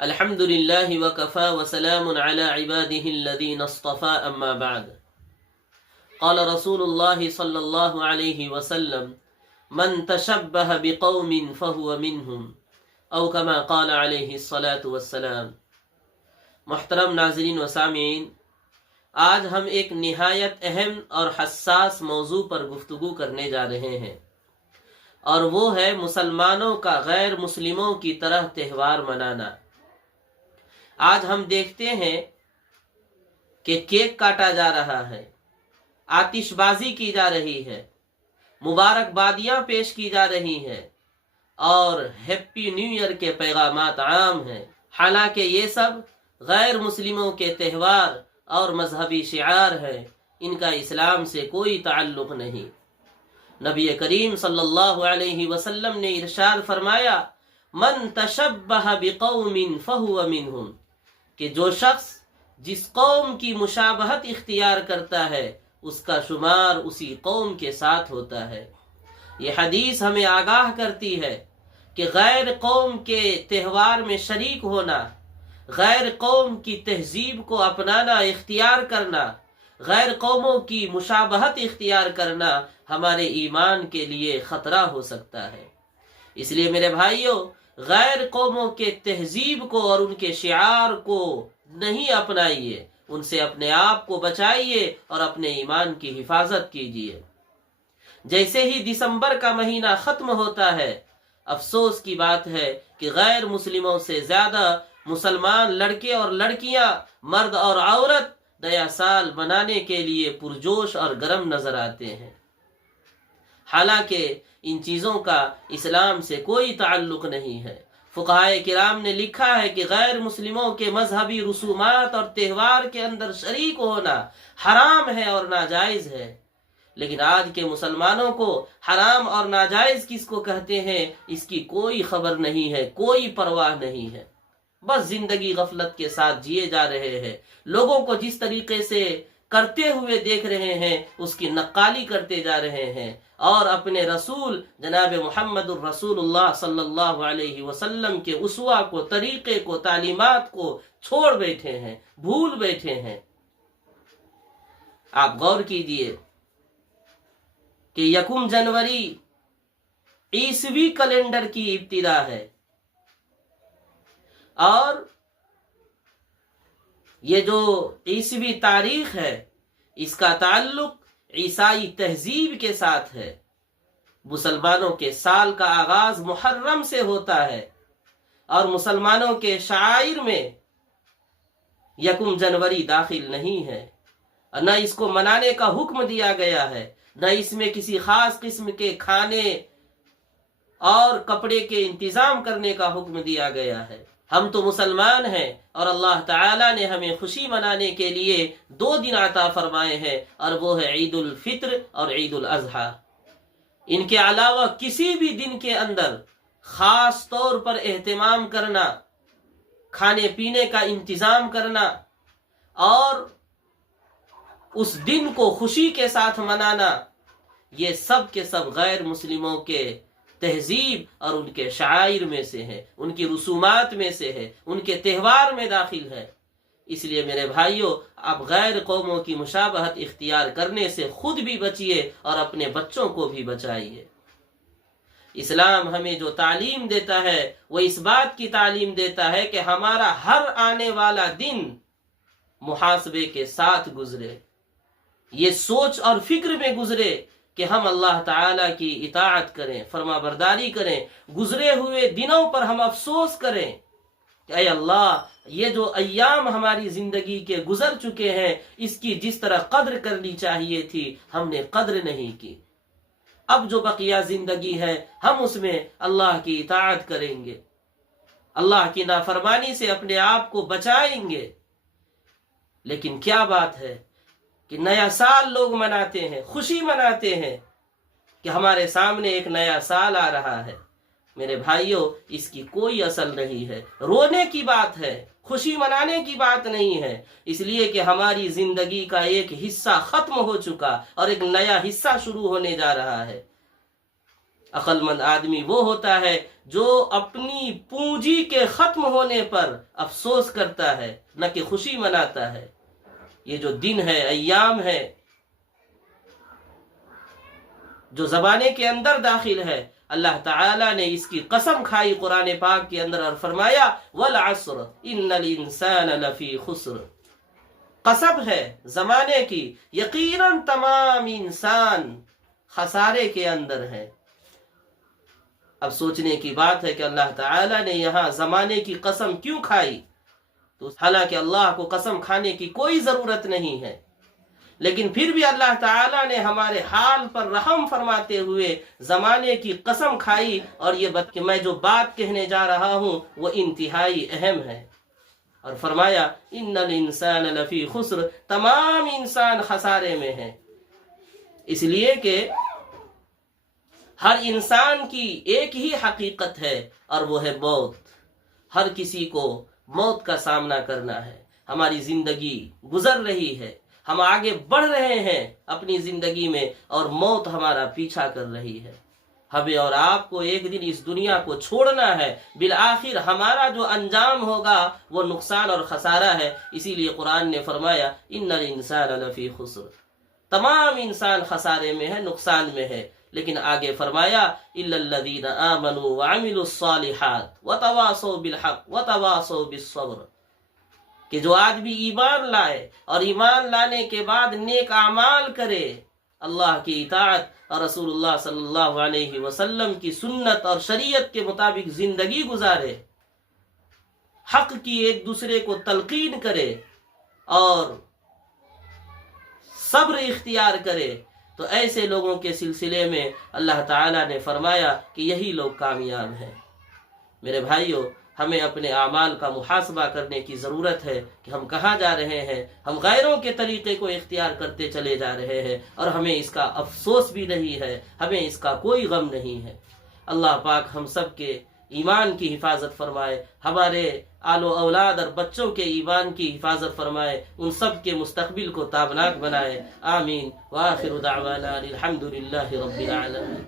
الحمد لله وكفى وسلام على عباده الذين اصطفى أما بعد. قال رسول الله صلى الله عليه وسلم: من تشبه بقوم فهو منهم، او كما قال عليه الصلاة والسلام. محترم ناظرین و سامعین، آج ہم ایک نہایت اہم اور حساس موضوع پر گفتگو کرنے جا رہے ہیں، اور وہ ہے مسلمانوں کا غیر مسلموں کی طرح تہوار منانا۔ آج ہم دیکھتے ہیں کہ کیک کاٹا جا رہا ہے، آتش بازی کی جا رہی ہے، مبارکبادیاں پیش کی جا رہی ہیں، اور ہیپی نیو ایئر کے پیغامات عام ہیں، حالانکہ یہ سب غیر مسلموں کے تہوار اور مذہبی شعار ہیں، ان کا اسلام سے کوئی تعلق نہیں۔ نبی کریم صلی اللہ علیہ وسلم نے ارشاد فرمایا: من تشبہ بقوم فہو منہم، کہ جو شخص جس قوم کی مشابہت اختیار کرتا ہے اس کا شمار اسی قوم کے ساتھ ہوتا ہے۔ یہ حدیث ہمیں آگاہ کرتی ہے کہ غیر قوم کے تہوار میں شریک ہونا، غیر قوم کی تہذیب کو اپنانا، اختیار کرنا، غیر قوموں کی مشابہت اختیار کرنا ہمارے ایمان کے لیے خطرہ ہو سکتا ہے۔ اس لیے میرے بھائیوں، غیر قوموں کے تہذیب کو اور ان کے شعار کو نہیں اپنائیے، ان سے اپنے آپ کو بچائیے اور اپنے ایمان کی حفاظت کیجیے۔ جیسے ہی دسمبر کا مہینہ ختم ہوتا ہے، افسوس کی بات ہے کہ غیر مسلموں سے زیادہ مسلمان لڑکے اور لڑکیاں، مرد اور عورت نیا سال منانے کے لیے پرجوش اور گرم نظر آتے ہیں، حالانکہ ان چیزوں کا اسلام سے کوئی تعلق نہیں ہے۔ فقہائے کرام نے لکھا ہے کہ غیر مسلموں کے مذہبی رسومات اور تہوار کے اندر شریک ہونا حرام ہے اور ناجائز ہے، لیکن آج کے مسلمانوں کو حرام اور ناجائز کس کو کہتے ہیں اس کی کوئی خبر نہیں ہے، کوئی پرواہ نہیں ہے۔ بس زندگی غفلت کے ساتھ جیے جا رہے ہیں، لوگوں کو جس طریقے سے کرتے ہوئے دیکھ رہے ہیں اس کی نقالی کرتے جا رہے ہیں، اور اپنے رسول جناب محمد الرسول اللہ صلی اللہ علیہ وسلم کے اسوہ کو، طریقے کو، تعلیمات کو چھوڑ بیٹھے ہیں، بھول بیٹھے ہیں۔ آپ غور کیجئے کہ 1 جنوری عیسوی کیلنڈر کی ابتدا ہے، اور یہ جو عیسوی تاریخ ہے اس کا تعلق عیسائی تہذیب کے ساتھ ہے۔ مسلمانوں کے سال کا آغاز محرم سے ہوتا ہے، اور مسلمانوں کے شعائر میں 1 جنوری داخل نہیں ہے، اور نہ اس کو منانے کا حکم دیا گیا ہے، نہ اس میں کسی خاص قسم کے کھانے اور کپڑے کے انتظام کرنے کا حکم دیا گیا ہے۔ ہم تو مسلمان ہیں، اور اللہ تعالیٰ نے ہمیں خوشی منانے کے لیے 2 دن عطا فرمائے ہیں، اور وہ ہے عید الفطر اور عید الاضحیٰ۔ ان کے علاوہ کسی بھی دن کے اندر خاص طور پر اہتمام کرنا، کھانے پینے کا انتظام کرنا، اور اس دن کو خوشی کے ساتھ منانا، یہ سب کے سب غیر مسلموں کے تہذیب اور ان کے شعائر میں سے ہے، ان کی رسومات میں سے ہے، ان کے تہوار میں داخل ہے۔ اس لیے میرے بھائیوں، آپ غیر قوموں کی مشابہت اختیار کرنے سے خود بھی بچیے اور اپنے بچوں کو بھی بچائیے۔ اسلام ہمیں جو تعلیم دیتا ہے وہ اس بات کی تعلیم دیتا ہے کہ ہمارا ہر آنے والا دن محاسبے کے ساتھ گزرے، یہ سوچ اور فکر میں گزرے کہ ہم اللہ تعالیٰ کی اطاعت کریں، فرما برداری کریں، گزرے ہوئے دنوں پر ہم افسوس کریں کہ اے اللہ، یہ جو ایام ہماری زندگی کے گزر چکے ہیں اس کی جس طرح قدر کرنی چاہیے تھی ہم نے قدر نہیں کی۔ اب جو بقیہ زندگی ہے ہم اس میں اللہ کی اطاعت کریں گے، اللہ کی نافرمانی سے اپنے آپ کو بچائیں گے۔ لیکن کیا بات ہے کہ نیا سال لوگ مناتے ہیں، خوشی مناتے ہیں کہ ہمارے سامنے ایک نیا سال آ رہا ہے۔ میرے بھائیوں، اس کی کوئی اصل نہیں ہے، رونے کی بات ہے، خوشی منانے کی بات نہیں ہے، اس لیے کہ ہماری زندگی کا ایک حصہ ختم ہو چکا اور ایک نیا حصہ شروع ہونے جا رہا ہے۔ عقل مند آدمی وہ ہوتا ہے جو اپنی پونجی کے ختم ہونے پر افسوس کرتا ہے، نہ کہ خوشی مناتا ہے۔ یہ جو دن ہے، ایام ہے، جو زمانے کے اندر داخل ہے، اللہ تعالیٰ نے اس کی قسم کھائی قرآن پاک کے اندر اور فرمایا والعصر ان الانسان لفی خسر۔ قسم ہے زمانے کی، یقیناً تمام انسان خسارے کے اندر ہے۔ اب سوچنے کی بات ہے کہ اللہ تعالیٰ نے یہاں زمانے کی قسم کیوں کھائی؟ تو حالانکہ اللہ کو قسم کھانے کی کوئی ضرورت نہیں ہے، لیکن پھر بھی اللہ تعالیٰ نے ہمارے حال پر رحم فرماتے ہوئے زمانے کی قسم کھائی، اور یہ بات کہ میں جو بات کہنے جا رہا ہوں وہ انتہائی اہم ہے، اور فرمایا ان الانسان لفی خسر، تمام انسان خسارے میں ہیں۔ اس لیے کہ ہر انسان کی ایک ہی حقیقت ہے، اور وہ ہے موت۔ ہر کسی کو موت کا سامنا کرنا ہے۔ ہماری زندگی گزر رہی ہے، ہم آگے بڑھ رہے ہیں اپنی زندگی میں، اور موت ہمارا پیچھا کر رہی ہے۔ ہمیں اور آپ کو ایک دن اس دنیا کو چھوڑنا ہے، بالآخر ہمارا جو انجام ہوگا وہ نقصان اور خسارہ ہے۔ اسی لیے قرآن نے فرمایا ان الانسان لفی خسر، تمام انسان خسارے میں ہے، نقصان میں ہے۔ لیکن آگے فرمایا الا الذین آمنوا وعملوا الصالحات وتواصوا بالحق وتواصوا بالصبر، کہ جو آدمی ایمان لائے اور ایمان لانے کے بعد نیک اعمال کرے، اللہ کی اطاعت اور رسول اللہ صلی اللہ علیہ وسلم کی سنت اور شریعت کے مطابق زندگی گزارے، حق کی ایک دوسرے کو تلقین کرے اور صبر اختیار کرے، تو ایسے لوگوں کے سلسلے میں اللہ تعالیٰ نے فرمایا کہ یہی لوگ کامیاب ہیں۔ میرے بھائیوں، ہمیں اپنے اعمال کا محاسبہ کرنے کی ضرورت ہے کہ ہم کہاں جا رہے ہیں۔ ہم غیروں کے طریقے کو اختیار کرتے چلے جا رہے ہیں، اور ہمیں اس کا افسوس بھی نہیں ہے، ہمیں اس کا کوئی غم نہیں ہے۔ اللہ پاک ہم سب کے ایمان کی حفاظت فرمائے، ہمارے آل و اولاد اور بچوں کے ایمان کی حفاظت فرمائے، ان سب کے مستقبل کو تابناک بنائے۔ آمین۔ وآخر دعوانا الحمد للہ رب العالمین۔